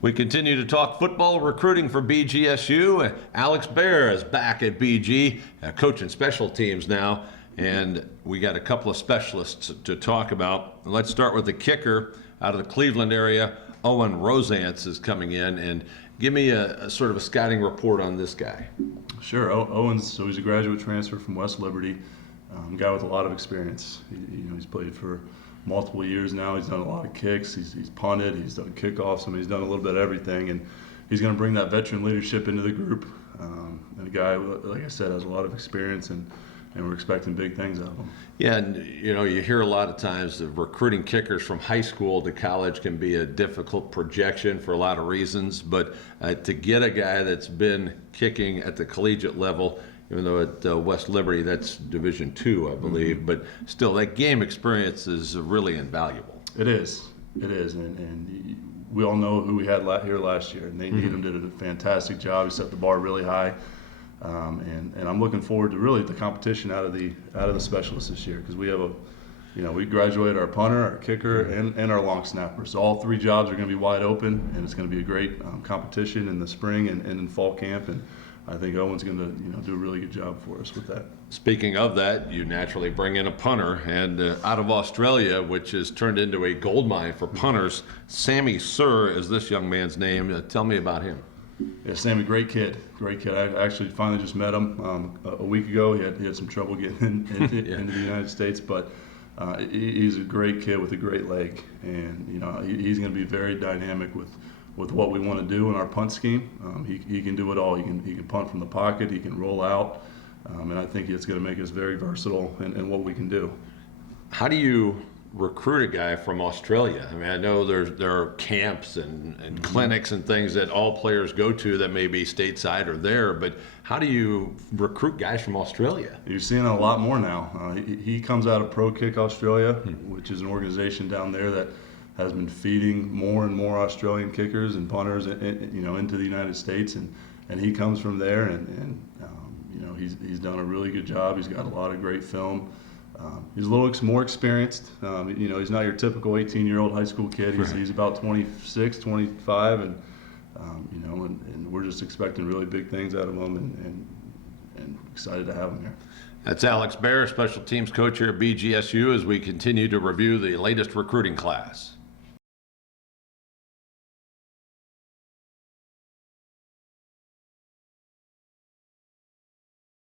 We continue to talk football recruiting for BGSU. Alex Bear is back at BG, coaching special teams now, and we got a couple of specialists to talk about. Let's start with the kicker out of the Cleveland area. Owen Rosance is coming in, and give me a sort of a scouting report on this guy. Sure. Owen's he's a graduate transfer from West Liberty, guy with a lot of experience. He's played for multiple years now. He's done a lot of kicks. He's punted. He's done kickoffs. He's done a little bit of everything, and he's going to bring that veteran leadership into the group. And a guy, like I said, has a lot of experience, and we're expecting big things out of him. Yeah, and you hear a lot of times that recruiting kickers from high school to college can be a difficult projection for a lot of reasons, but to get a guy that's been kicking at the collegiate level, even though at West Liberty that's Division II, I believe, but still that game experience is really invaluable. It is, and we all know who we had here last year, and Nate Needham did a fantastic job. He set the bar really high. And I'm looking forward to really the competition out of the specialists this year, because we have we graduated our punter, our kicker, and our long snapper. So all three jobs are going to be wide open, and it's going to be a great competition in the spring and in fall camp. And I think Owen's going to do a really good job for us with that. Speaking of that, you naturally bring in a punter, and out of Australia, which has turned into a goldmine for punters, Sammy Sir is this young man's name. Tell me about him. Yeah, Sammy, great kid. I actually finally just met him a week ago. He had some trouble getting into the United States, but he's a great kid with a great leg, and he's going to be very dynamic with what we want to do in our punt scheme. He can do it all. He can punt from the pocket. He can roll out, and I think it's going to make us very versatile in what we can do. How do you recruit a guy from Australia? I mean, I know there are camps and clinics and things that all players go to that may be stateside or there, but how do you recruit guys from Australia? You're seeing it a lot more now. He comes out of Pro Kick Australia, which is an organization down there that has been feeding more and more Australian kickers and punters into the United States, and he comes from there, and he's done a really good job. He's got a lot of great film. He's a little more experienced. He's not your typical 18-year-old high school kid. He's about 26, 25, and we're just expecting really big things out of him, and excited to have him here. That's Alex Bear, special teams coach here at BGSU, as we continue to review the latest recruiting class.